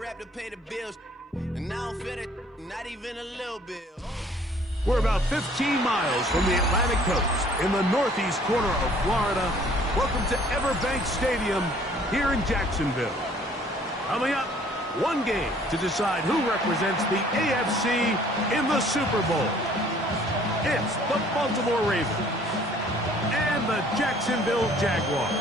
rap to pay the bills. And I don't feel it, not even a little bit. We're about 15 miles from the Atlantic coast in the northeast corner of Florida. Welcome to Everbank Stadium here in Jacksonville. Coming up, one game to decide who represents the AFC in the Super Bowl. It's the Baltimore Ravens and the Jacksonville Jaguars.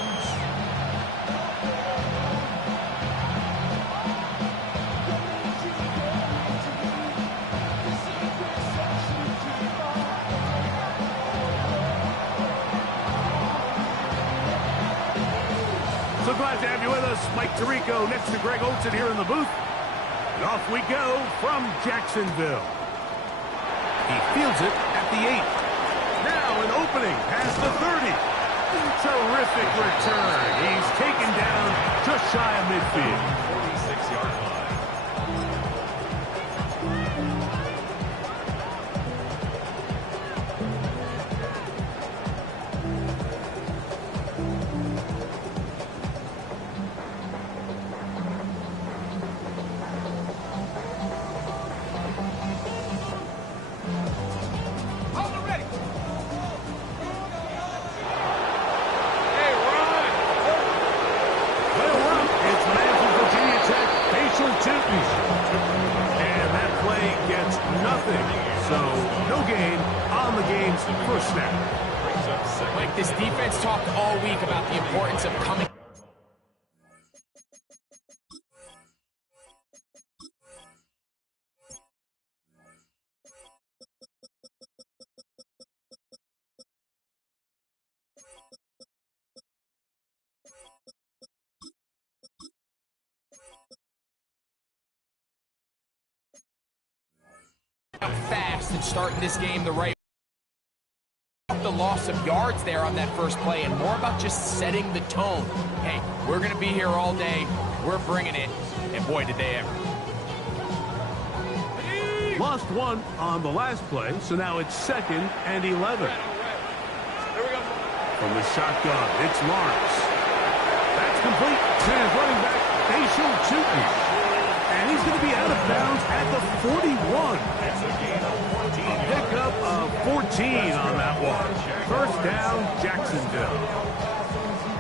So glad to have you with us. Mike Tirico next to Greg Olsen here in the booth. And off we go from Jacksonville. He fields it at the 8. Now an opening past the 30. Terrific return. He's taken down just shy of midfield. 46-yard line. And that play gets nothing. So, no gain on the game's first snap. Mike, this defense talked all week about the importance of coming. Fast and starting this game the right way. The loss of yards there on that first play and more about just setting the tone. Hey, we're going to be here all day. We're bringing it. And boy, did they ever. Lost one on the last play, so now it's 2nd and 11. From the shotgun, it's Lawrence. That's complete to his running back, Facial Tootin. And he's going to be out of bounds at the 41. A pickup of 14 on that one. First down, Jacksonville.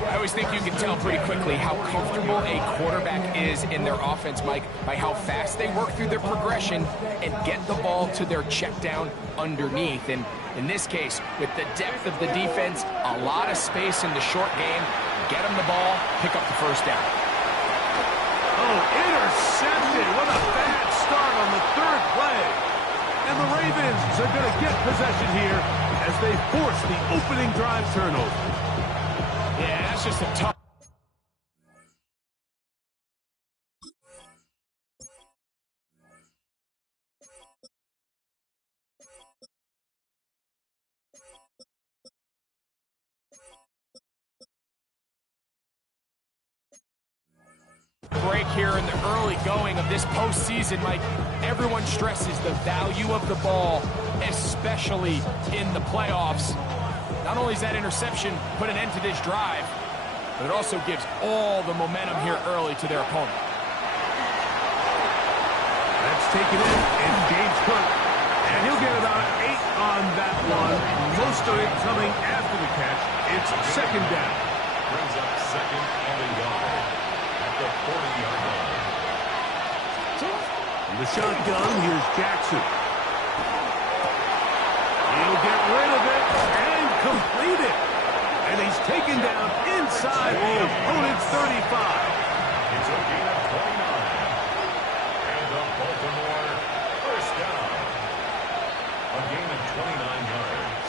I always think you can tell pretty quickly how comfortable a quarterback is in their offense, Mike, by how fast they work through their progression and get the ball to their check down underneath. And in this case, with the depth of the defense, a lot of space in the short game, get them the ball, pick up the first down. Oh, intercepted. What a bad start on the 3rd play. And the Ravens are going to get possession here as they force the opening drive turnover. Yeah, that's just a tough. Break here in the early going of this postseason, Mike. Everyone stresses the value of the ball, especially in the playoffs. Not only is that interception put an end to this drive, but it also gives all the momentum here early to their opponent. That's taken in James Cook, and he'll get about 8 on that one. Most of it coming after the catch. It's 2nd down. Brings up 2nd and a yard. The 40-yard line. From the shotgun, here's Jackson. He'll get rid of it and complete it. And he's taken down inside the opponent's 35. It's a gain of 29. And the Baltimore first down. A gain of 29 yards.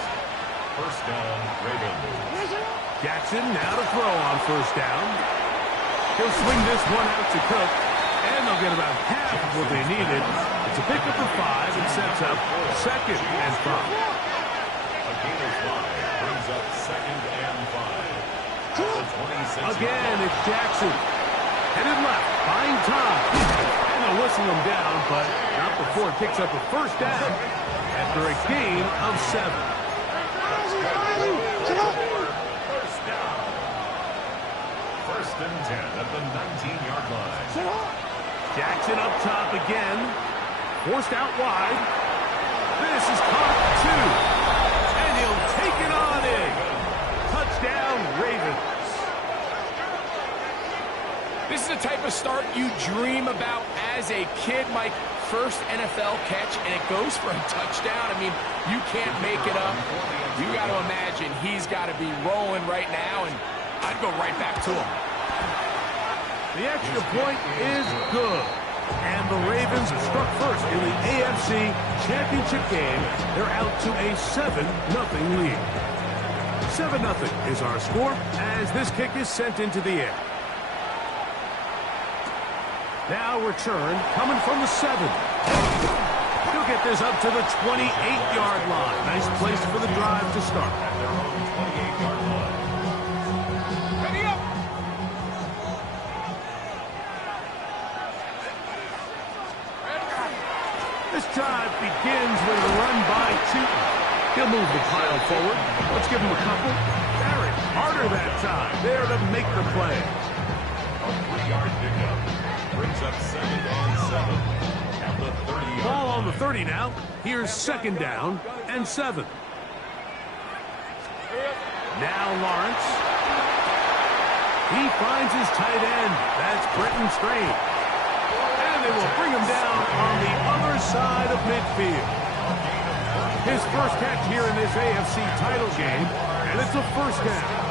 First down, Ravens. Jackson now to throw on first down. He'll swing this one out to Cook, and they'll get about half of what they needed. It's a pickup of 5 and sets up 2nd and 5. A gain of 5 brings up 2nd and 5. Again, it's Jackson. Headed left, buying time. And they'll whistle him down, but not before it picks up a first down after a gain of 7. First and 10 at the 19-yard line. Jackson up top again. Forced out wide. This is caught 2. And he'll take it on in. Touchdown, Ravens. This is the type of start you dream about as a kid, Mike. First NFL catch, and it goes for a touchdown. I mean, you can't make it up. You got to imagine he's got to be rolling right now, and I'd go right back to him. The extra point is good. And the Ravens struck first in the AFC Championship game. They're out to a 7-0 lead. 7-0 is our score as this kick is sent into the air. Now return coming from the 7. He'll get this up to the 28-yard line. Nice place for the drive to start. At their own 28-yard line. Ready up! This drive begins with a run by Tootin. He'll move the pile forward. Let's give him a couple. Barrett, harder that time. There to make the play. A 3-yard pickup. Brings up 2nd and 7 at the 30-yard Ball on the line. 30 now. Here's 2nd down and 7. Now Lawrence. He finds his tight end. That's Brenton Strange. And they will bring him down on the other side of midfield. His first catch here in this AFC title game, and it's a first down.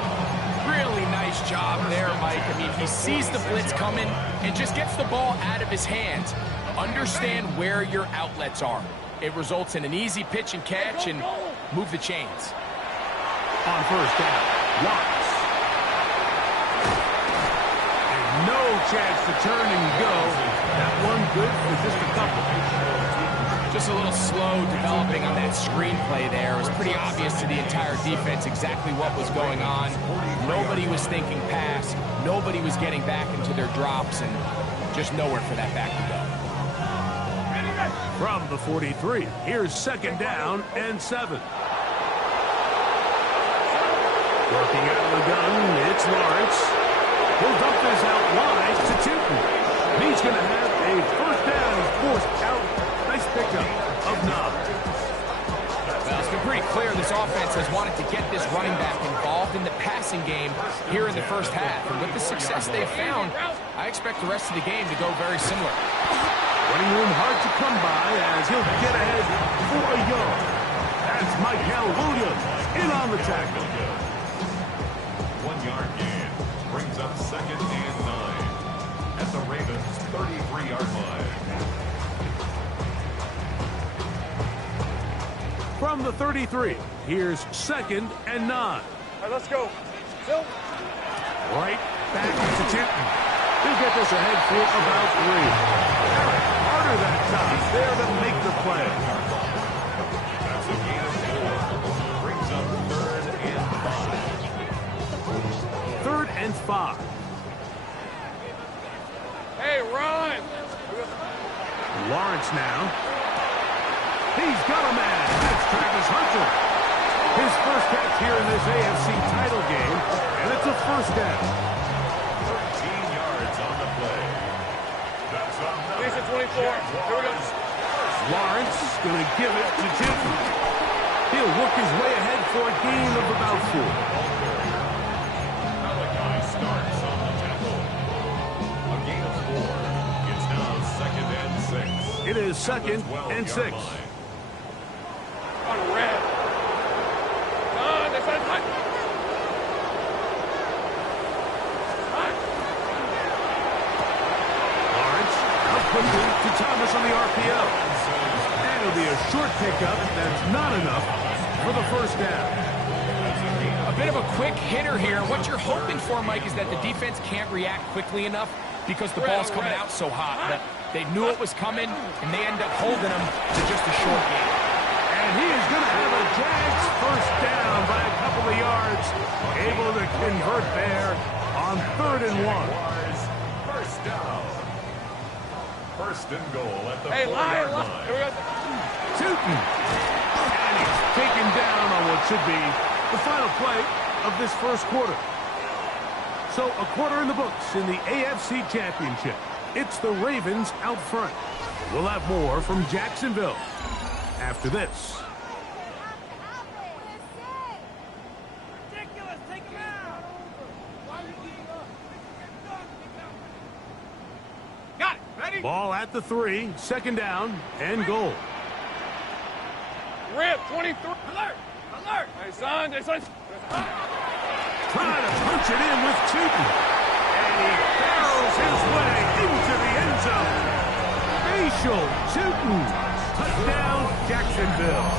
Really nice job there, Mike. I mean, he sees the blitz coming and just gets the ball out of his hands. Understand where your outlets are. It results in an easy pitch and catch and move the chains. On first down, Watts. And no chance to turn and go. That one good for just a couple. Just a little slow developing on that screenplay there. It was pretty obvious to the entire defense exactly what was going on. Nobody was thinking pass. Nobody was getting back into their drops, and just nowhere for that back to go. From the 43, here's 2nd down and 7. Working out of the gun, it's Lawrence. He'll dump this out wide to Tootin. He's going to have a first down forced out. Nice pickup of 9. Well, it's been pretty clear this offense has wanted to get this running back involved in the passing game here in the first half. And with the success they've found, I expect the rest of the game to go very similar. Running room hard to come by as he'll get ahead for a yard. That's Michael Williams in on the tackle. 1-yard gain. Brings up 2nd and 9 at the Ravens' 33-yard line. From the 33, here's 2nd and 9. All right, let's go. Phil. Right back to Tootin. He'll get this ahead for about 3. Barrett, harder that time. There to make the play. That's a gain of 4. Brings up 3rd and 5. 3rd and 5. Hey, run. Lawrence now. He's got a man. That's Travis Hunter. His first catch here in this AFC title game, and it's a first down. 13 yards on the play. That's He's at 24. Here we go. Lawrence going to give it to Tootin. He'll work his way ahead for a gain of about 4. Malachi starts on the tackle. A gain of 4. It's now 2nd and 6. It is 2nd and 6. On red. Done. That's on time. Lawrence out quickly to Thomas on the RPO. And it'll be a short pickup. That's not enough for the first down. A bit of a quick hitter here. What you're hoping for, Mike, is that the defense can't react quickly enough because the ball's coming out so hot. But they knew it was coming, and they end up holding them to just a short game. And he is going to have a Jags first down by a couple of yards. Able to convert there on 3rd and 1. First down. First and goal at the Hey, 4-yard line. Here we line. go. Tootin. And he's taken down on what should be the final play of this first quarter. So a quarter in the books in the AFC Championship. It's the Ravens out front. We'll have more from Jacksonville after this. Ball at the 3, second down, and goal. Rip, 23. Alert! Alert! Hey, son, Trying to punch it in with Tootin. And he barrels his way into the end zone. Facial Tootin. Touchdown, Jacksonville.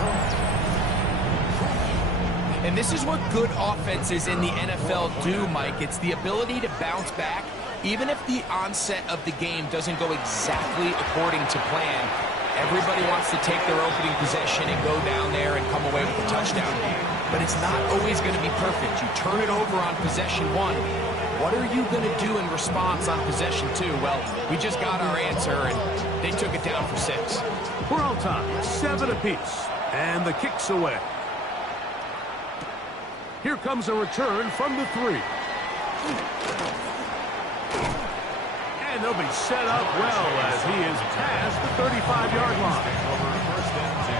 And this is what good offenses in the NFL do, Mike. It's the ability to bounce back. Even if the onset of the game doesn't go exactly according to plan, everybody wants to take their opening possession and go down there and come away with a touchdown. But it's not always going to be perfect. You turn it over on possession 1. What are you going to do in response on possession 2? Well, we just got our answer, and they took it down for 6. We're all time, 7 apiece, and the kick's away. Here comes a return from the 3. And they'll be set up well as he is past the 35-yard line. Over first and 10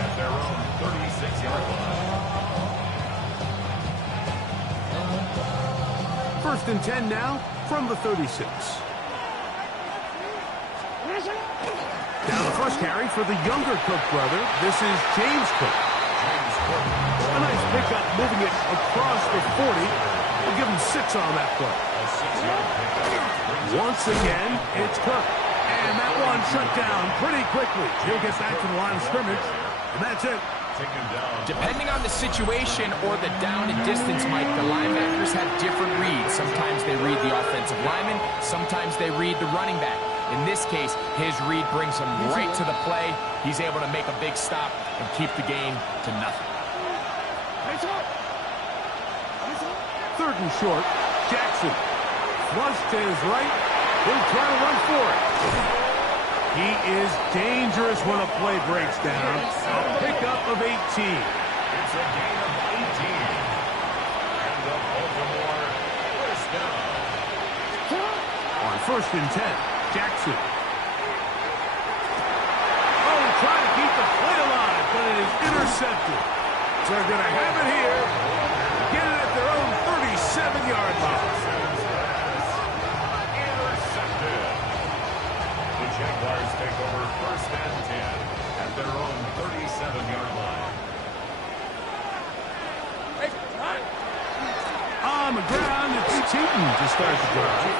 at their own 36-yard line. First and 10 now from the 36. Now the first carry for the younger Cook brother. This is James Cook. A nice pickup moving it across the 40. We'll give him 6 on that play. Once again, it's Cook. And that one shut down pretty quickly. He'll get back to the line of scrimmage, and that's it. Depending on the situation or the down and distance, Mike, the linebackers have different reads. Sometimes they read the offensive lineman. Sometimes they read the running back. In this case, his read brings him right to the play. He's able to make a big stop and keep the game to nothing. Third and short, Jackson. Flush to his right. He'll try to run for it. He is dangerous when a play breaks down. A pickup of 18. It's a gain of 18. And the Baltimore first down. On first and 10, Jackson. Oh, trying to keep the play alive, but it is intercepted. So they're going to have it here. Get it at their own 37-yard line. Jaguars take over first and 10 at their own 37-yard line. On the ground, it's Tootin to start the drive.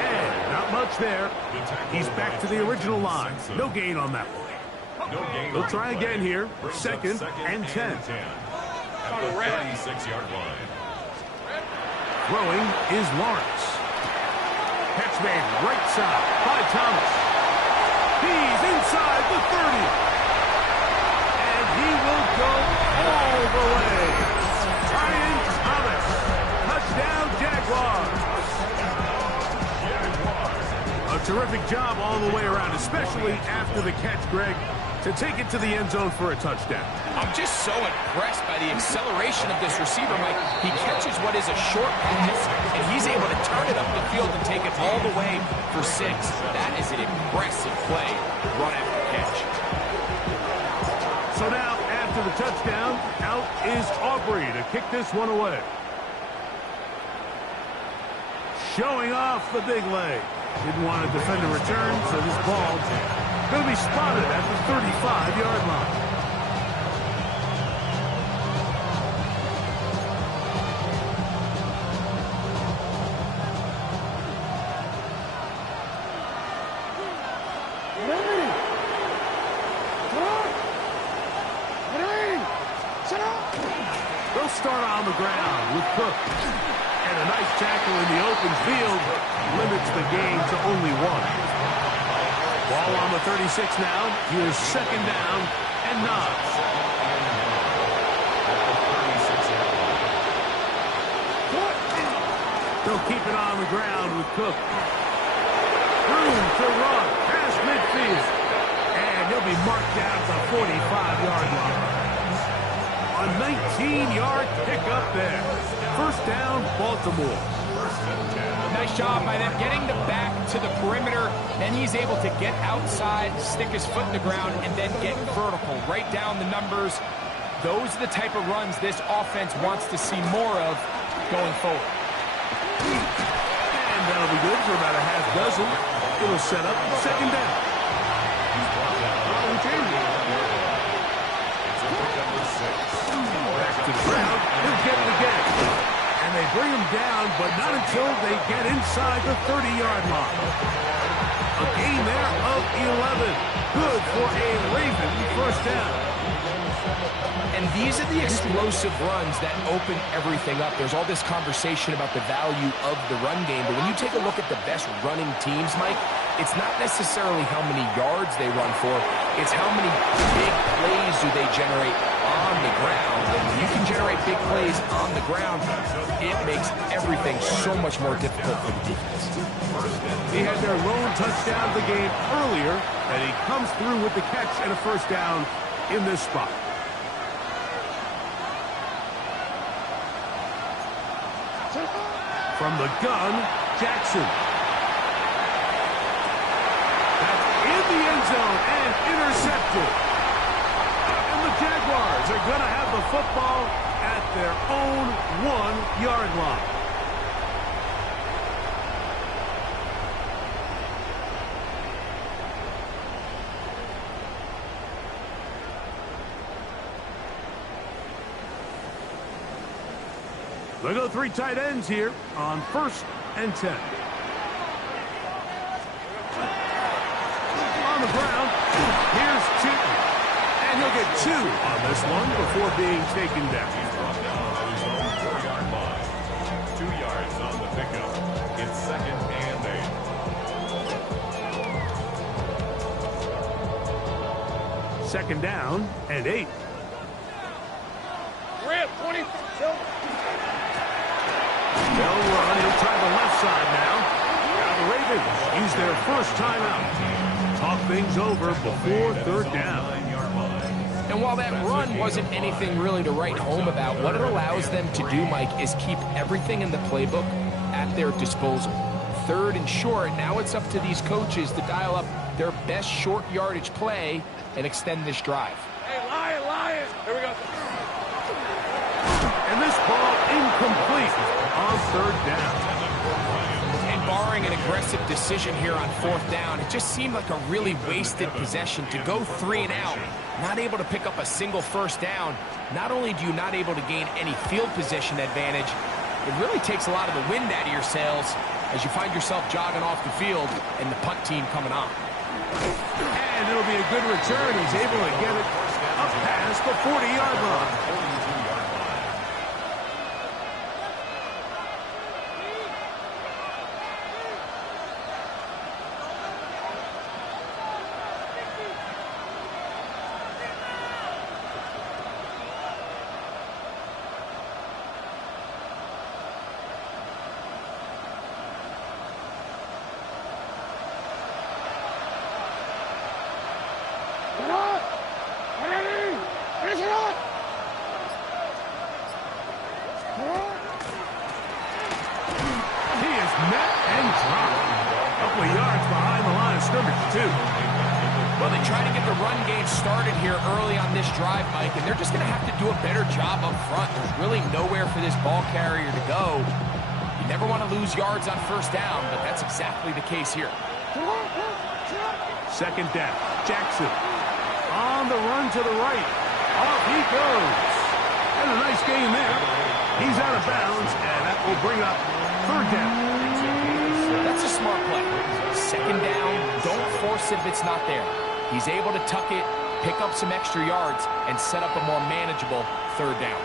And not much there. He's back to the original line. No gain on that one. They'll try again here. Second and 10. At the 36-yard line. Throwing is Lawrence. Catch made right side by Thomas. He's inside the 30. And he will go all the way. Brian Thomas. Touchdown, Jaguars. A terrific job all the way around, especially after the catch, Greg, to take it to the end zone for a touchdown. I'm just so impressed by the acceleration of this receiver, Mike. He catches what is a short pass, and he's able to turn it up the field and take it all the way for 6. That is an impressive play, run after catch. So now, after the touchdown, out is Aubrey to kick this one away. Showing off the big leg. Didn't want to defend a return, so this ball going to be spotted at the 35-yard line. They'll start on the ground with Cook. And a nice tackle in the open field limits the game to only 1. Ball on the 36 now. Here's second down and 9. They'll keep it on the ground with Cook. Room to run past midfield. And he'll be marked down at the 45-yard line. A 19-yard pickup there. First down, Baltimore. Now Nice job by them getting the back to the perimeter. Then he's able to get outside, stick his foot in the ground, and then get vertical. Right down the numbers. Those are the type of runs this offense wants to see more of going forward. And that'll be good for about a half dozen. It'll set up second down. Back to the ground. He'll get it again. And they bring him down, but not until they get inside the 30-yard line. A gain there of 11. Good for a Raven first down. And these are the explosive runs that open everything up. There's all this conversation about the value of the run game, but when you take a look at the best running teams, Mike, it's not necessarily how many yards they run for, it's how many big plays do they generate on the ground. And when you can generate big plays on the ground, it makes everything so much more difficult for the defense. He had their lone touchdown of the game earlier, and he comes through with the catch and a first down in this spot. From the gun, Jackson. That's in the end zone and intercepted. And the Jaguars are going to have the football at their own 1-yard line. They go 3 tight ends here on 1st and 10. On the ground, here's Cheaton. And he'll get 2 on this one before being taken down. He's brought down at his own 4-yard line. 2 yards on the pickup. It's 2nd and 8. Second down and 8. Rip, 20. They'll run. He'll try the left side now. Now the Ravens use their first timeout. Talk things over before 3rd down. And while that run wasn't anything really to write home about, what it allows them to do, Mike, is keep everything in the playbook at their disposal. 3rd and short, now it's up to these coaches to dial up their best short yardage play and extend this drive. Hey, Lion. Here we go. And this ball incomplete on 3rd down. And barring an aggressive decision here on 4th down, it just seemed like a really wasted possession to go 3 and out, not able to pick up a single first down. Not only do you not able to gain any field position advantage, it really takes a lot of the wind out of your sails as you find yourself jogging off the field and the punt team coming on. And it'll be a good return. He's able to get it up past the 40-yard line. Well, they try to get the run game started here early on this drive, Mike, and they're just going to have to do a better job up front. There's really nowhere for this ball carrier to go. You never want to lose yards on 1st down, but that's exactly the case here. 2nd down. Jackson on the run to the right. Off he goes. And a nice gain there. He's out of bounds, and that will bring up 3rd down. That's a smart play. 2nd down, don't force it if it's not there. He's able to tuck it, pick up some extra yards, and set up a more manageable 3rd down.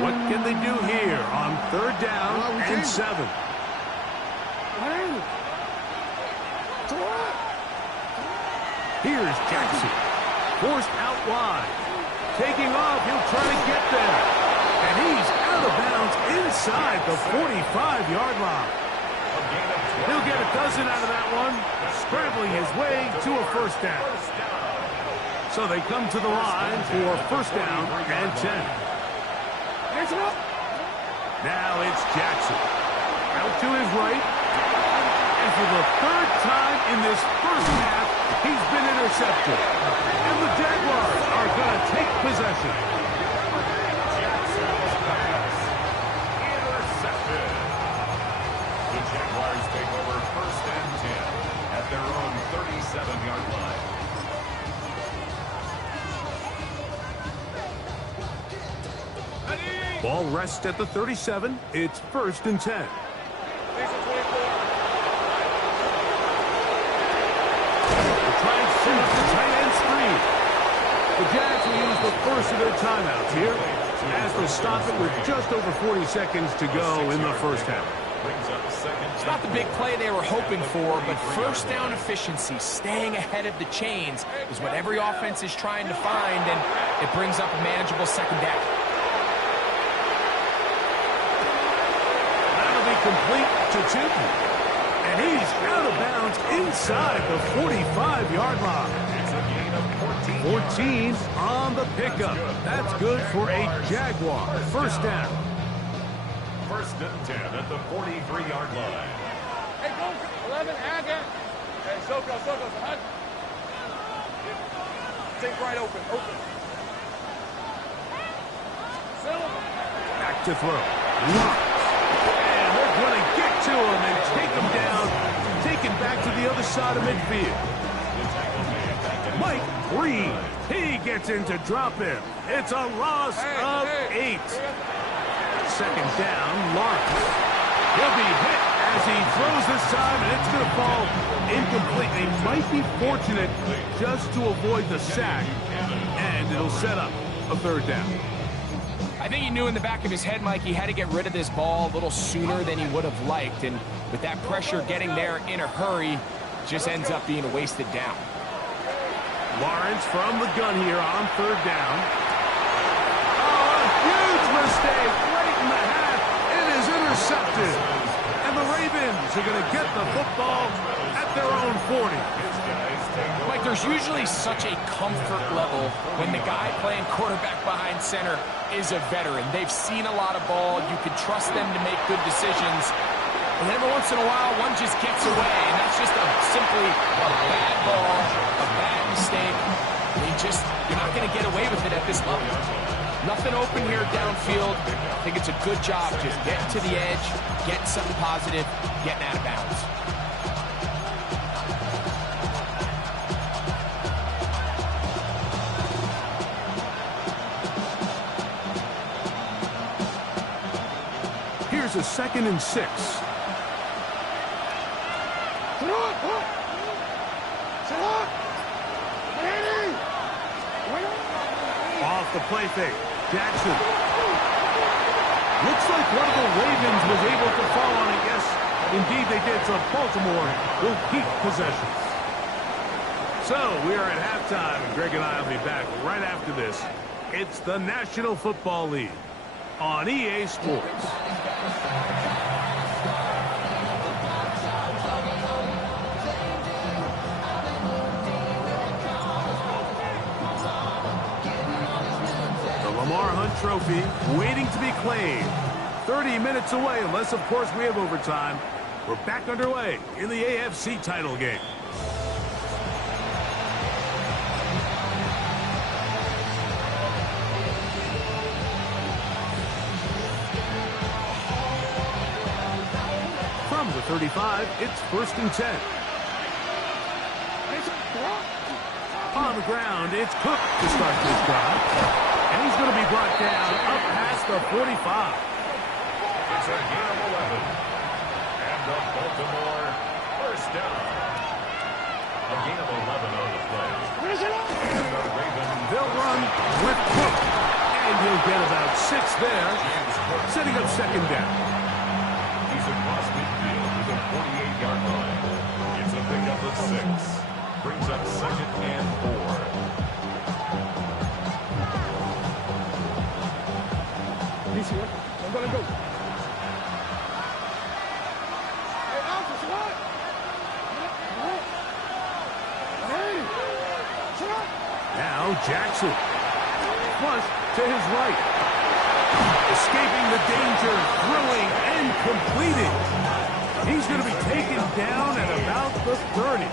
What can they do here on 3rd down and 7? Here's Jackson. Forced out wide. Taking off, he'll try to get there. And he's out of bounds inside the 45-yard line. He'll get a dozen out of that one, scrambling his way to a 1st down. So they come to the line for 1st down and 10. Now it's Jackson. Out to his right. And for the third time in this first half, he's been intercepted. And the Jaguars are going to take possession. Jackson's pass intercepted. The Jaguars take over 1st and 10 at their own 37-yard line. Ball rests at the 37. It's 1st and 10. Try and set up the tight end screen. The Jags will use the first of their timeouts here as they stop it with just over 40 seconds to go in the first half. It's not the big play they were hoping for, but first down efficiency, staying ahead of the chains, is what every offense is trying to find, and it brings up a manageable second down. That'll be complete to Chipman. And he's out of bounds inside the 45-yard line. It's a gain of 14 on the pickup. That's good for a Jaguar. First down. 1st and 10 at the 43-yard line. Hey, go 11, Aga. Hey, Soko, hot. Take right open. Back to throw. And they're going to get to him and take him down. Taken back to the other side of midfield. Mike Reed. He gets in to drop him. It's a loss of 8. Second down, Lawrence. He'll be hit as he throws this time, and it's going to fall incomplete. They might be fortunate just to avoid the sack, and it'll set up a 3rd down. I think he knew in the back of his head, Mike, he had to get rid of this ball a little sooner than he would have liked, and with that pressure getting there in a hurry, just ends up being a wasted down. Lawrence from the gun here on 3rd down. Oh, a huge mistake right in the half. It is intercepted. And the Ravens are going to get the football at their own 40. Mike, there's usually such a comfort level when the guy playing quarterback behind center is a veteran. They've seen a lot of ball. You can trust them to make good decisions. And every once in a while, one just gets away, and that's just simply a bad ball, a bad mistake. You're not going to get away with it at this level. Nothing open here downfield. I think it's a good job just getting to the edge, getting something positive, getting out of bounds. Here's a 2nd and 6. Off the play fake. Jackson. Looks like one of the Ravens was able to fall on it. Yes, indeed they did. So Baltimore will keep possession. So we are at halftime, and Greg and I will be back right after this. It's the National Football League on EA Sports. Lamar Hunt Trophy waiting to be claimed. 30 minutes away, unless, of course, we have overtime. We're back underway in the AFC title game. From the 35, it's 1st and 10. On the ground, it's Cook to start this drive. And he's going to be brought down up past the 45. It's a gain of 11. And the Baltimore 1st down. A gain of 11 on the play. And the Ravens. They'll run with Cook. And he'll get about 6 there, setting up 2nd down. He's across midfield to the 48-yard line. It's a pickup of 6. Brings up 2nd and 4. I'm gonna go. Hey, Alpha, what? Now Jackson. Flush to his right. Escaping the danger, throwing, and completing. He's going to be taken down at about the 30.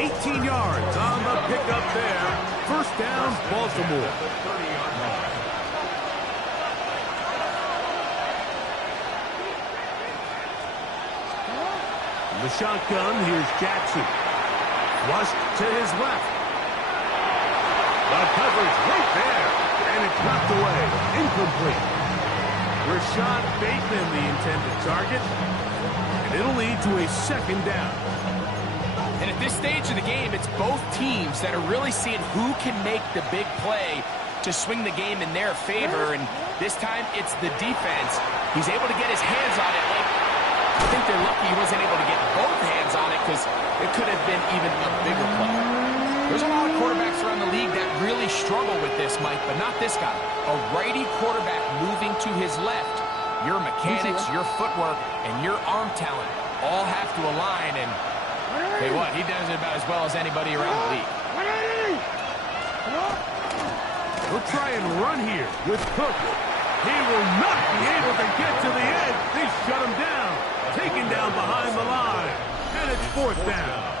18 yards on the pickup there. First down, Baltimore. The shotgun, here's Jackson. Flushed to his left. The coverage right there. And it's knocked away. Incomplete. Rashad Bateman, the intended target. And it'll lead to a second down. And at this stage of the game, it's both teams that are really seeing who can make the big play to swing the game in their favor. And this time, it's the defense. He's able to get his hands on it. I think they're lucky he wasn't able to get both hands on it because it could have been even a bigger play. There's a lot of quarterbacks around the league that really struggle with this, Mike, but not this guy. A righty quarterback moving to his left. Your mechanics, your footwork, and your arm talent all have to align. And tell you what, he does it about as well as anybody around the league. We'll try and run here with Cook. He will not be able to get to the edge. They shut him down. Taken down behind the line. And it's fourth down.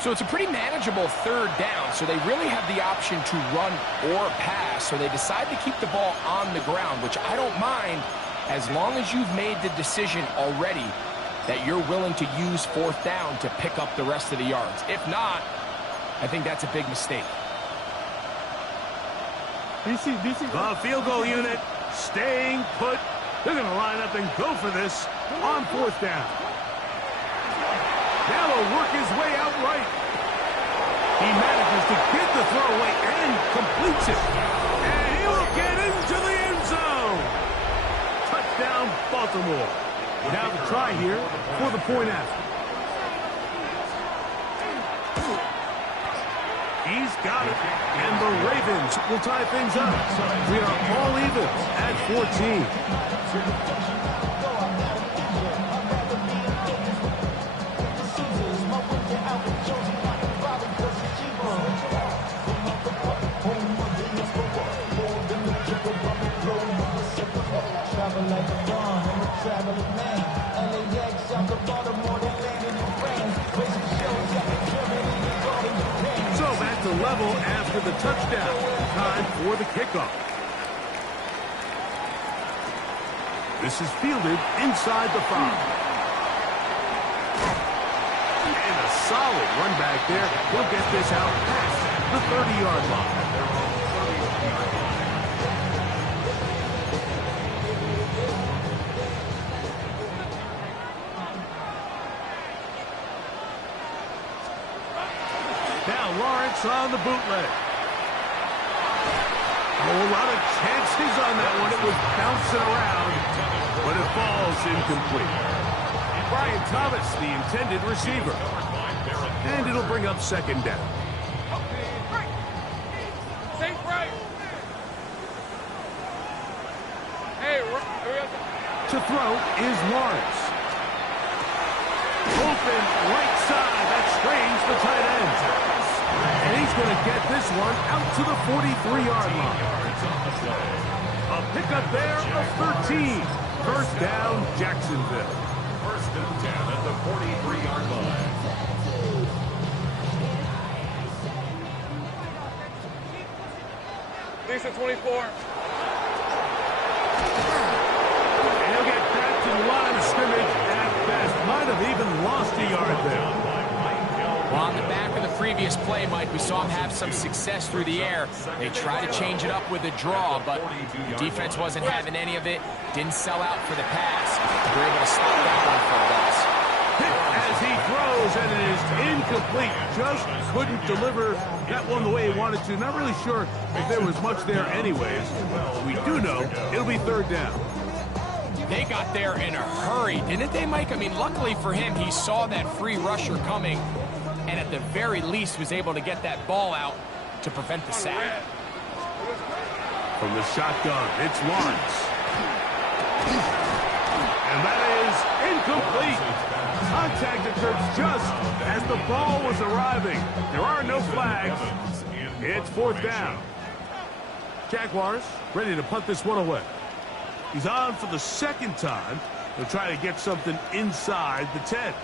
So it's a pretty manageable third down, so they really have the option to run or pass, so they decide to keep the ball on the ground, which I don't mind as long as you've made the decision already that you're willing to use fourth down to pick up the rest of the yards. If not, I think that's a big mistake. The field goal unit staying put. They're going to line up and go for this on fourth down. Now he'll work his way out right. He manages to get the throw away and completes it. And he will get into the end zone. Touchdown, Baltimore. Now the try here for the point after. He's got it. And the Ravens will tie things up. We are all even at 14. So back to level after the touchdown. Time for the kickoff. This is fielded inside the 5. And a solid run back there. He'll get this out past the 30-yard line. Now Lawrence on the bootleg. A whole lot of chances on that one. It was bouncing around, but it falls incomplete. Brian Thomas, the intended receiver. And it'll bring up second down. Safe right. Hey, To throw is Lawrence. Open right side. That strains the tight end. And he's going to get this one out to the 43-yard line. A pickup there of 13. First down, Jacksonville. First and 10 at the 43-yard line. Lisa 24. And he'll get back to the line of scrimmage at best. Might have even lost a yard there. Well, on the back of the previous play, Mike, we saw him have some success through the air. They tried to change it up with a draw, but the defense wasn't having any of it. Didn't sell out for the pass. They were able to stop that one for a loss. Hit as he throws, and it is incomplete. Just couldn't deliver that one the way he wanted to. Not really sure if there was much there anyways. We do know it'll be third down. They got there in a hurry, didn't they, Mike? I mean, luckily for him, he saw that free rusher coming, and at the very least was able to get that ball out to prevent the sack. From the shotgun, it's Lawrence. And that is incomplete. Contact occurred just as the ball was arriving. There are no flags. It's fourth down. Jaguars ready to punt this one away. He's on for the second time. He'll try to get something inside the 10.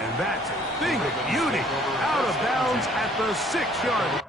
And that's a thing of beauty. Out of bounds at the 6-yard line.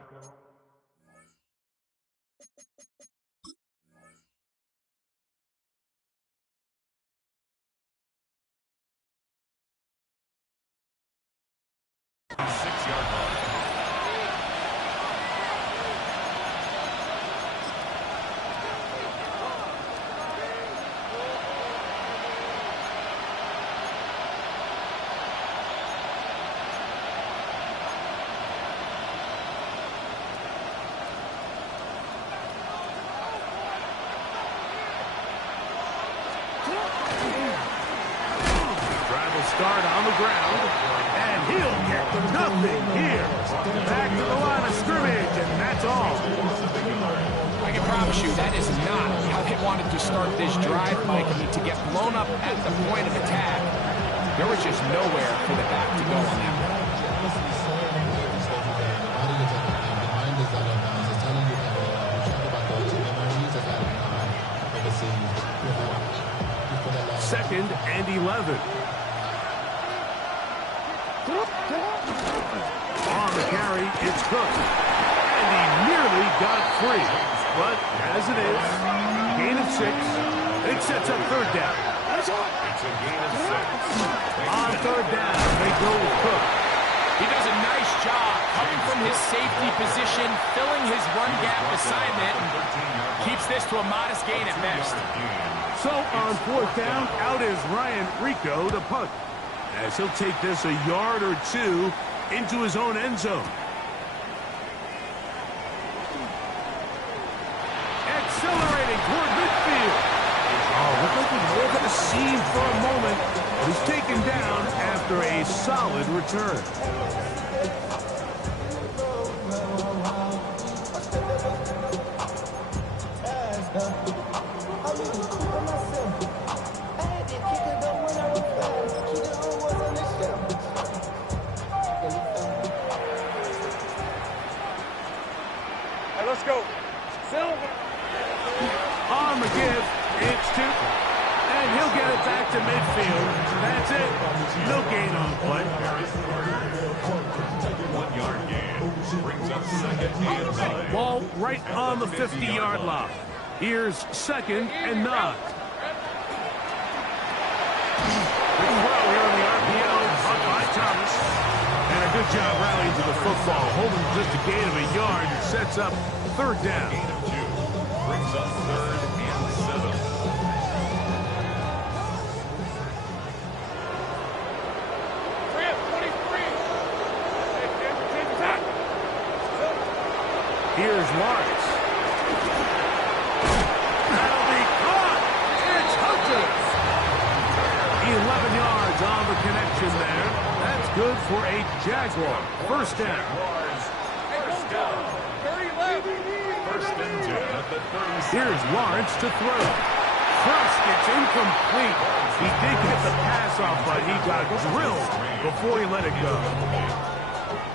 Start on the ground, and he'll get nothing here. Back to the line of scrimmage, and that's all. I can promise you that is not how they wanted to start this drive, Mike. I mean, to get blown up at the point of attack, there was just nowhere for the back to go on that one. Second and 11. On the carry, it's Cook. And he nearly got free. But as it is, gain of 6. It sets up third down. It's a gain of 6. On third down, they go with Cook. He does a nice job coming from his safety position, filling his run gap assignment, keeps this to a modest gain at best. So on fourth down, out is Ryan Rico to punt, as he'll take this a yard or two into his own end zone. Accelerating toward midfield. Oh, looked like he was over the seam for a moment, but he's taken down after a solid return. Let's go. Silver. On the give, it's 2. And he'll get it back to midfield. That's it. No gain on play. 1 yard gain. Brings up second and 9. Ball right on the 50-yard line. Here's second and 9. Pretty well here on the RPO. Up by Thomas. And a good job rallying to the football. Holding just a gain of a yard. Sets up third down. Gain of 2. Brings up third and 7. Here's Lawrence. That'll be caught. It's Hutchins. 11 yards on the connection there. That's good for a Jaguar. First down. First down. 30 left. First and 10 at the 36. Here's Lawrence to throw. First, it's incomplete. He did get the pass off, but he got drilled before he let it go.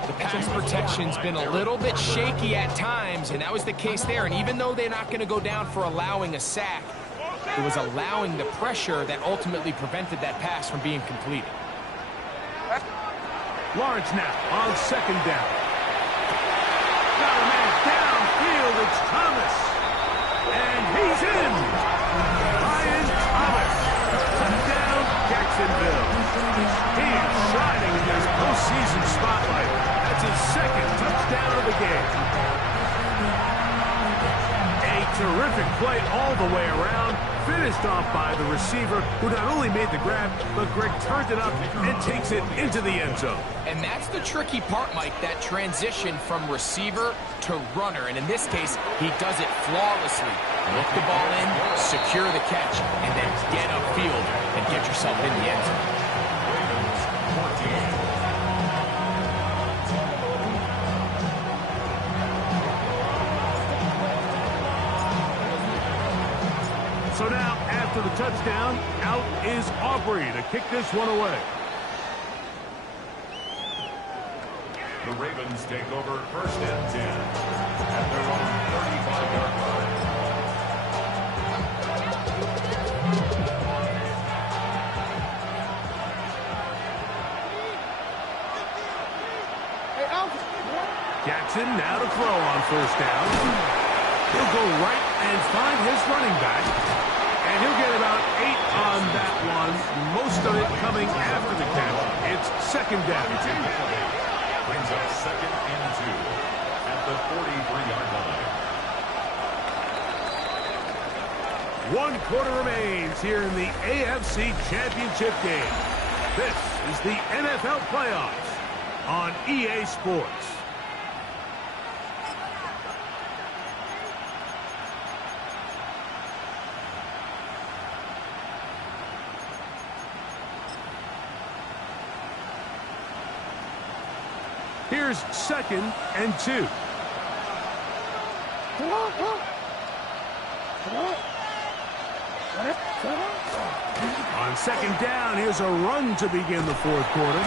The pass protection's been a little bit shaky at times, and that was the case there. And even though they're not going to go down for allowing a sack, it was allowing the pressure that ultimately prevented that pass from being completed. Lawrence now on second down. Got a man downfield. It's Thomas. And he's in. Ryan Thomas. Touchdown, Jacksonville. He is shining in this postseason spotlight. That's his second touchdown of the game. A terrific play all the way around. Finished off by the receiver, who not only made the grab, but Greg turned it up and takes it into the end zone. And that's the tricky part, Mike, that transition from receiver to runner. And in this case, he does it flawlessly. Look the ball in, secure the catch, and then get upfield and get yourself in the end zone. So now, after the touchdown, out is Aubrey to kick this one away. The Ravens take over 1st and 10 at their own 35-yard line. Jackson now to throw on 1st down. He'll go right and find his running back. And he'll get about 8 on that one. Most of it coming after the catch. It's 2nd down. Brings up 2nd and 2 at the 43-yard line. 1 quarter remains here in the AFC Championship game. This is the NFL Playoffs on EA Sports. Here's 2nd and 2. On 2nd down, here's a run to begin the 4th quarter.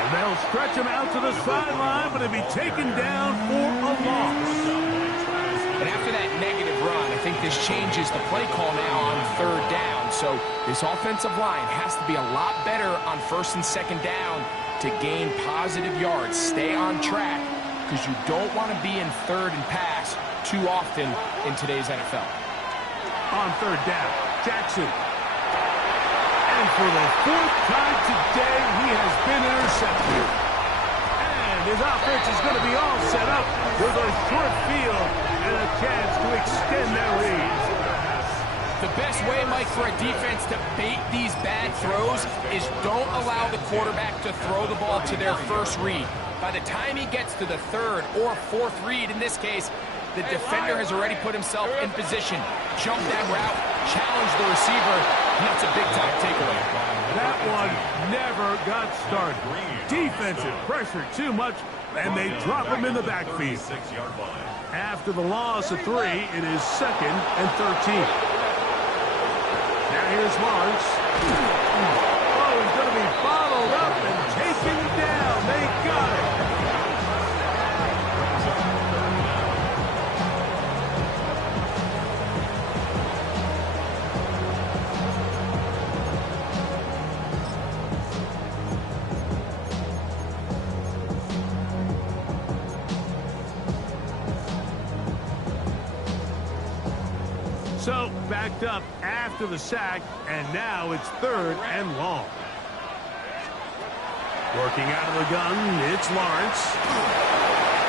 And they'll stretch him out to the sideline, but he'll be taken down for a loss. And after that negative run, I think this changes the play call now on 3rd down. So this offensive line has to be a lot better on 1st and 2nd down to gain positive yards. Stay on track, because you don't want to be in 3rd and pass too often in today's NFL. On 3rd down, Jackson. And for the 4th time today, he has been intercepted. And his offense is going to be all set up with a short field and a chance to extend their lead. The best way, Mike, for a defense to bait these bad throws is don't allow the quarterback to throw the ball to their first read. By the time he gets to the 3rd or 4th read, in this case, the defender has already put himself in position. Jump that route, challenge the receiver, and that's a big-time takeaway. That one never got started. Defensive pressure too much, and they drop him in the backfield. After the loss of 3, it is 2nd and 13. Now here's Lawrence. Oh, he's going to be bottled up and taken down. They got it. So, backed up after the sack, and now it's 3rd and long. Working out of the gun, it's Lawrence.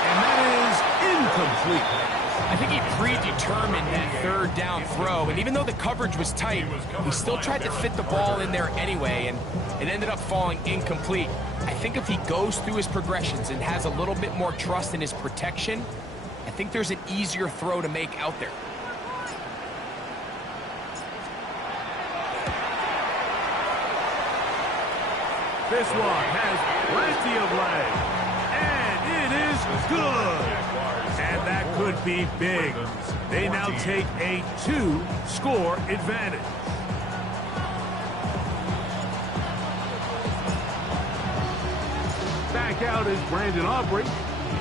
And that is incomplete. I think he predetermined that 3rd down throw, and even though the coverage was tight, he still tried to fit the ball in there anyway, and it ended up falling incomplete. I think if he goes through his progressions and has a little bit more trust in his protection, I think there's an easier throw to make out there. This one has plenty of leg, and it is good. And that could be big. They now take a 2-score advantage. Back out is Brandon Aubrey.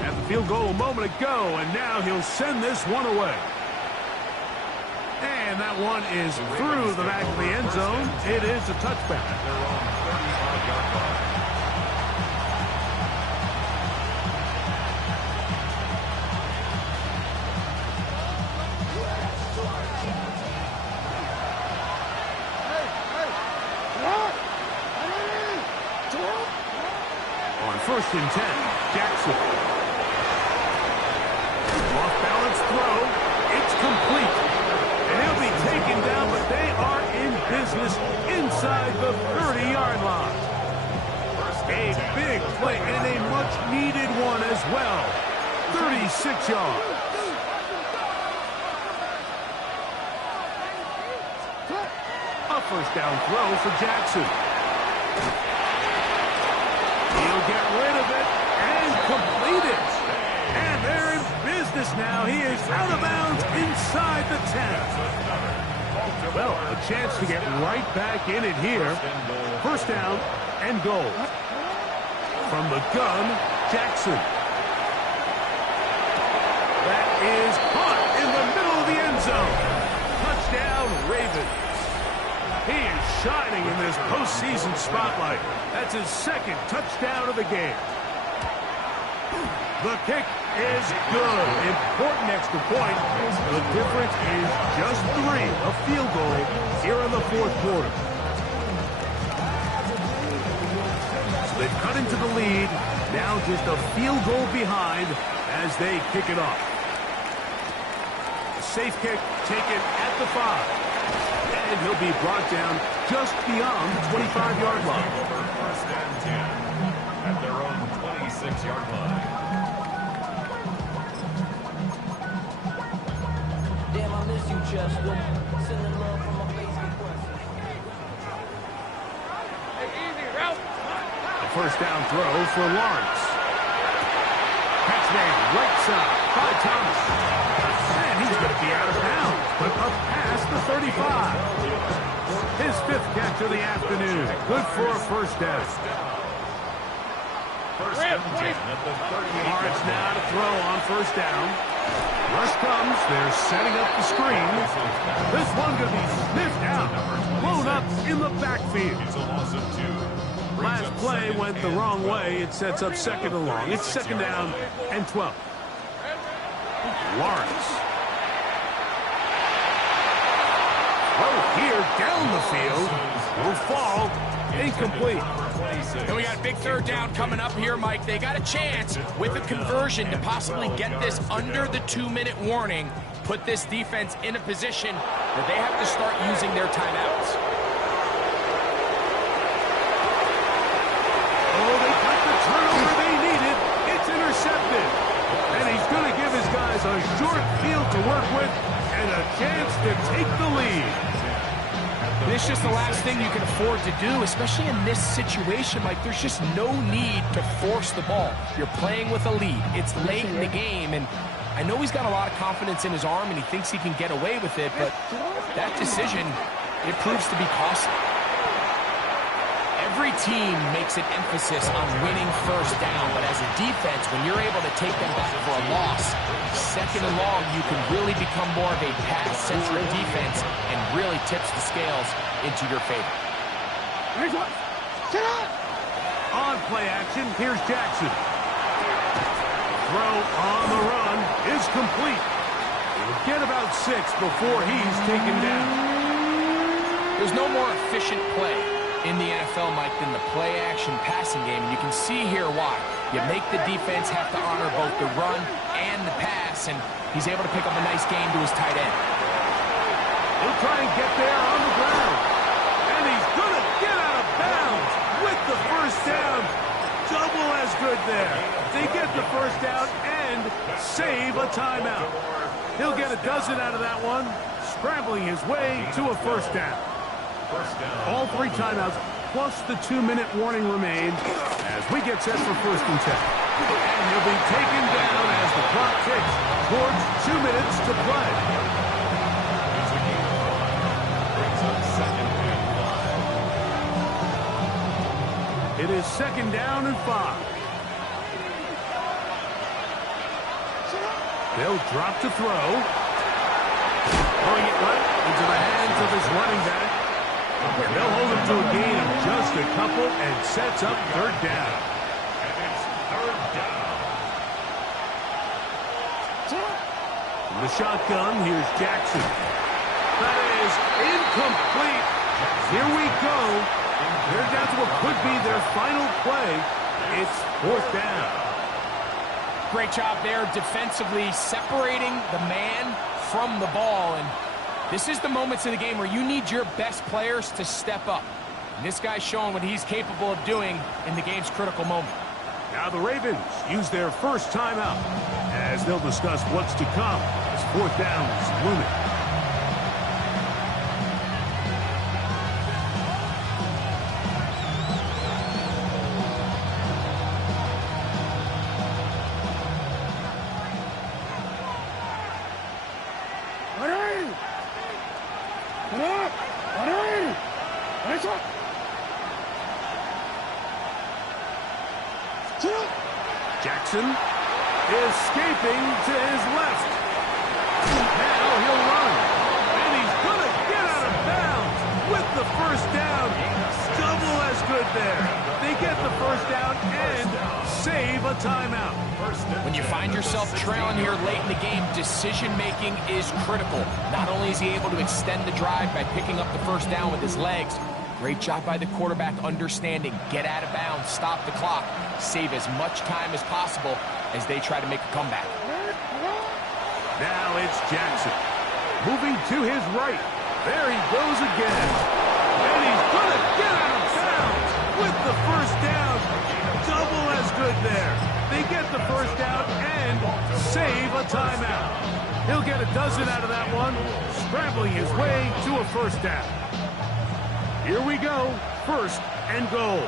At the field goal a moment ago, and now he'll send this one away. And that one is through the back of the end zone. It is a touchback. On 1st and 10, Jackson. Off-balance throw. It's complete. And he'll be taken down, but they are in business inside the 30-yard line. A big play and a much-needed one as well. 36 yards. A 1st down throw for Jackson. He'll get rid of it and complete it. And they're in business now. He is out of bounds inside the 10. Well, a chance to get right back in it here. First down and goal. From the gun, Jackson. That is caught in the middle of the end zone. Touchdown, Ravens. He is shining in this postseason spotlight. That's his second touchdown of the game. The kick is good. Important extra point. The difference is just 3. A field goal here in the fourth quarter. So they've cut into the lead. Now just a field goal behind as they kick it off. A safe kick taken at the 5. And he'll be brought down just beyond the 25-yard line. First and 10 at their own 26-yard line. Damn, I miss you, Chester. Sending love from my Facebook question. Hey, easy, Ralph. A first down throw for Lawrence. Catch made right side by Thomas. And he's going to be out of bounds, but up past the 35. His 5th catch of the afternoon. Good for a first down. First and 10 at the 38. Lawrence now to throw on first down. Rush comes. They're setting up the screen. This one going to be sniffed out. Blown up in the backfield. It's a loss of 2. Last play went the wrong way. It sets up second and long. It's second down and 12. Lawrence. Here down the field will fall incomplete. And we got a big third down coming up here, Mike. They got a chance with a conversion to possibly get this under the 2-minute warning, put this defense in a position that they have to start using their timeouts. Oh, they got the turnover they needed. It's intercepted. And he's going to give his guys a short field to work with and a chance to take the lead. This is just the last thing you can afford to do, especially in this situation. Like, there's just no need to force the ball. You're playing with a lead. It's late in the game, and I know he's got a lot of confidence in his arm, and he thinks he can get away with it, but that decision, it proves to be costly. Every team makes an emphasis on winning first down, but as a defense, when you're able to take them back for a loss, second and long, you can really become more of a pass-centric defense and really tips the scales into your favor. On play action, here's Jackson. Throw on the run is complete. He'll get about 6 before he's taken down. There's no more efficient play in the NFL, Mike, than the play-action passing game, and you can see here why. You make the defense have to honor both the run and the pass, and he's able to pick up a nice gain to his tight end. He'll try and get there on the ground, and he's going to get out of bounds with the first down. Double as good there. They get the first down and save a timeout. He'll get a dozen out of that one, scrambling his way to a first down. All 3 timeouts plus the 2-minute warning remain as we get set for first and 10. And he'll be taken down as the clock ticks towards 2 minutes to play. It's a game of 5. Brings up second and 5. It is second down and 5. They'll drop to throw. Throwing it right into the hands of his running back. And they'll hold him to a gain of just a couple and sets up third down. And it's third down. From the shotgun, here's Jackson. That is incomplete. Here we go. They're down to what could be their final play. It's fourth down. Great job there defensively, separating the man from the ball, and this is the moments of the game where you need your best players to step up. And this guy's showing what he's capable of doing in the game's critical moment. Now the Ravens use their first timeout as they'll discuss what's to come as fourth down is looming. Jackson escaping to his left. Now he'll run. And he's going to get out of bounds with the first down. Double as good there. They get the first down and save a timeout. When you find yourself trailing here late in the game, decision-making is critical. Not only is he able to extend the drive by picking up the first down with his legs, great job by the quarterback understanding, get out of bounds, stop the clock, save as much time as possible as they try to make a comeback. Now it's Jackson. Moving to his right. There he goes again. And he's going to get out of bounds with the first down. Double as good there. They get the first down and save a timeout. He'll get a dozen out of that one, scrambling his way to a first down. Here we go, first and goal.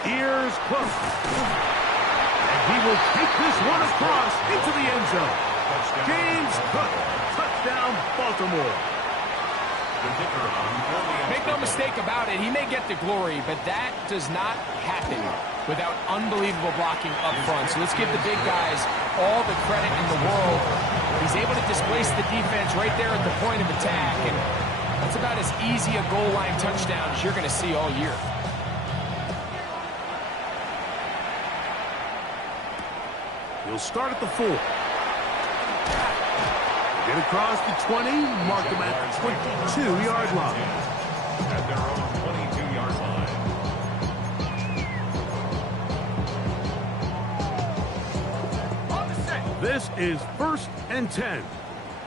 Here's Cook. And he will take this one across into the end zone. James Cook, touchdown Baltimore. Make no mistake about it, he may get the glory, but that does not happen without unbelievable blocking up front. So let's give the big guys all the credit in the world. He's able to displace the defense right there at the point of attack, and that's about as easy a goal line touchdown as you're going to see all year. He'll start at the 4. Get across the 20, mark him at the 22-yard line. At their own 22-yard line. This is first and 10.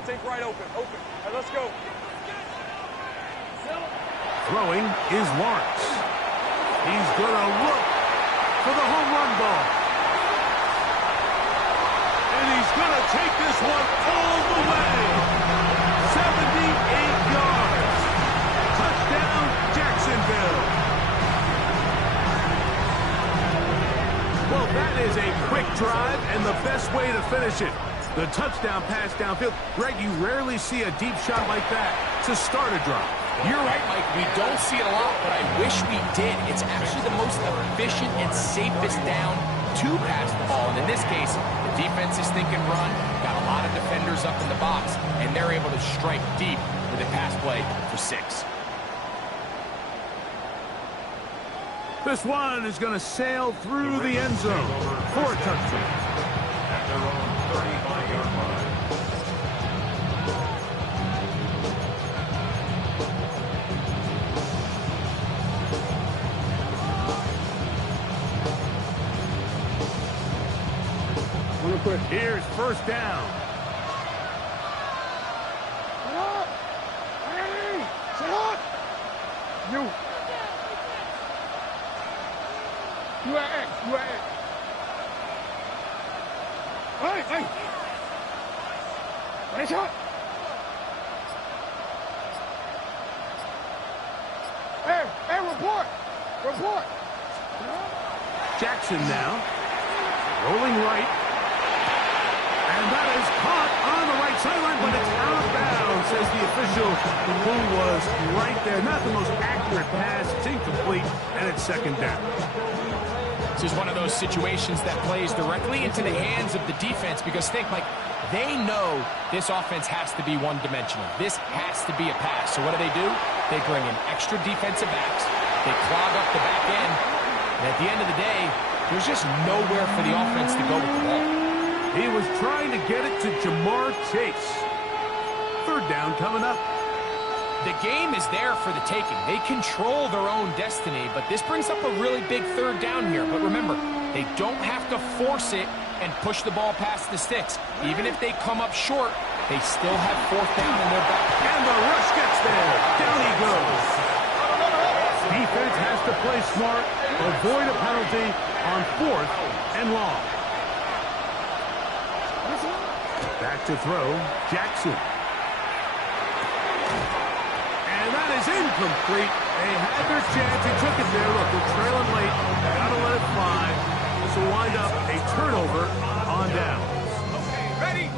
Take right open. Hey, let's go. Throwing is Lawrence. He's going to look for the home run ball. And he's going to take this one all the way. 78 yards. Touchdown, Jacksonville. Well, that is a quick drive and the best way to finish it. The touchdown pass downfield. Greg, you rarely see a deep shot like that to start a drive. You're right, Mike. We don't see it a lot, but I wish we did. It's actually the most efficient and safest down to pass the ball. And in this case, the defense is thinking run, got a lot of defenders up in the box, and they're able to strike deep with a pass play for 6. This one is going to sail through the end zone for a touchdown. At their own 35-yard line. Here's first down. You at X. Hey. Nice shot. Hey, report. Jackson now. Rolling right. And that is caught on the right sideline, but it's out of bounds, says the official, who was right there. Not the most accurate pass. It's incomplete, and it's second down. This is one of those situations that plays directly into the hands of the defense because think, Mike, they know this offense has to be one-dimensional. This has to be a pass. So what do? They bring in extra defensive backs. They clog up the back end. And at the end of the day, there's just nowhere for the offense to go with the ball. He was trying to get it to Jamar Chase. Third down coming up. The game is there for the taking. They control their own destiny, but this brings up a really big third down here. But remember, they don't have to force it and push the ball past the sticks. Even if they come up short, they still have fourth down in their back. And the rush gets there. Down he goes. Defense has to play smart, avoid a penalty on 4th and long. Back to throw, Jackson. And that is incomplete. They had their chance. He took it there. Look, they're trailing late. Got to let it fly. This will wind up a turnover on down. Ready?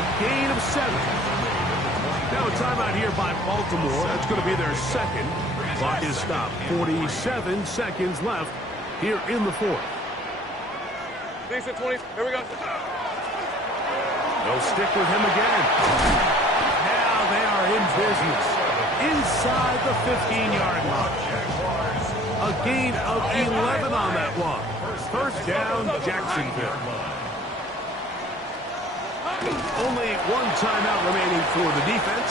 a gain of 7. Now a timeout here by Baltimore. That's going to be their second. Clock is stopped. 47 seconds left here in the fourth. Lisa, 20. Here we go. They'll stick with him again. Now they are in business. Inside the 15-yard line. A gain of 11 on that one. First down, Jacksonville. Only one timeout remaining for the defense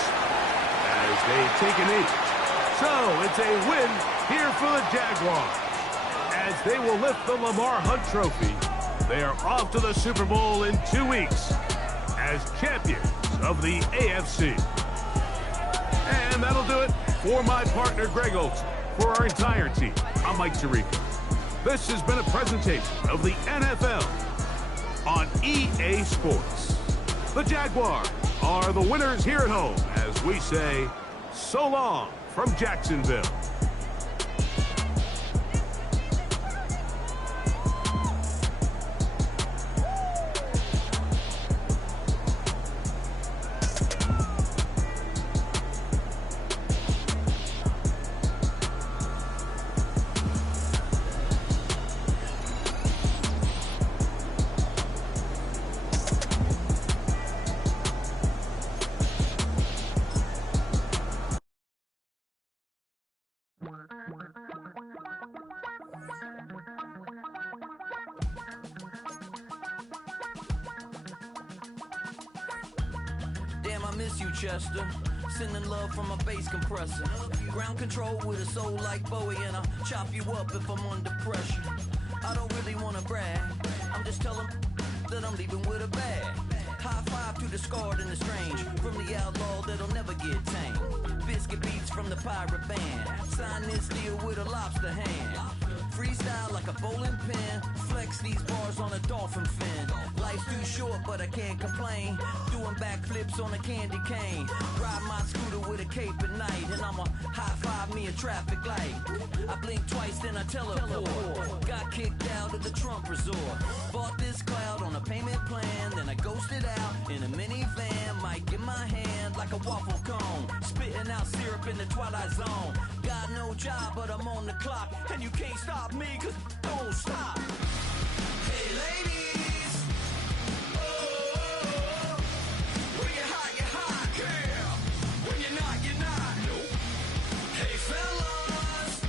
as they take a knee. So it's a win here for the Jaguars as they will lift the Lamar Hunt Trophy. They are off to the Super Bowl in 2 weeks as champions of the AFC. And that'll do it for my partner, Greg Olson. For our entire team, I'm Mike Tirico. This has been a presentation of the NFL on EA Sports. The Jaguars are the winners here at home as we say, so long from Jacksonville. Damn, I miss you, Chester. Sending love from a bass compressor. Ground control with a soul like Bowie, and I'll chop you up if I'm under pressure. I don't really want to brag. I'm just telling that I'm leaving with a bag. High five to the scarred and the strange. From the outlaw that'll never get tamed. Biscuit beats from the pirate band. Sign this deal with a lobster hand. Freestyle like a bowling pin. Flex these bars on a dolphin fin. Life's too short, but I can't complain. Doing backflips on a candy cane. Ride my scooter with a cape at night. And I'ma high five me a traffic light. I blink twice, then I teleport. Got kicked out of the Trump resort. Bought this cloud on a payment plan. Then I ghosted out in a minivan. Mic in my hand like a waffle cone. Spitting out syrup in the twilight zone. Got no job, but I'm on the clock. And you can't stop me, cause don't stop. Hey ladies, oh, when you're hot, yeah. When you're not, nope. Hey fellas,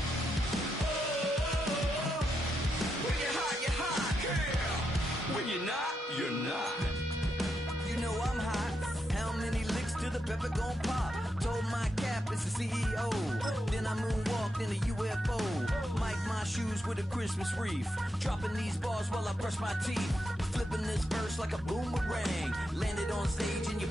oh, when you're hot, yeah. When you're not. You know I'm hot. How many licks till the pepper gon' pop? Told my cap it's the CEO. Then I moonwalked in a UFO. Mic my shoes with a Christmas wreath. Dropping these bars while I brush my teeth. Flipping this verse like a boomerang. Landed on stage in your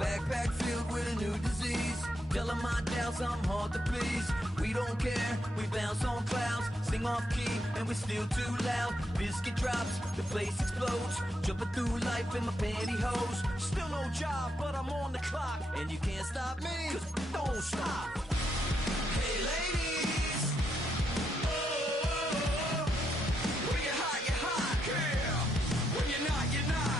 backpack filled with a new disease. Telling my doubts I'm hard to please. We don't care, we bounce on clouds. Sing off key and we're still too loud. Biscuit drops, the place explodes. Jumping through life in my pantyhose. Still no job, but I'm on the clock. And you can't stop me, cause don't stop. Hey lady.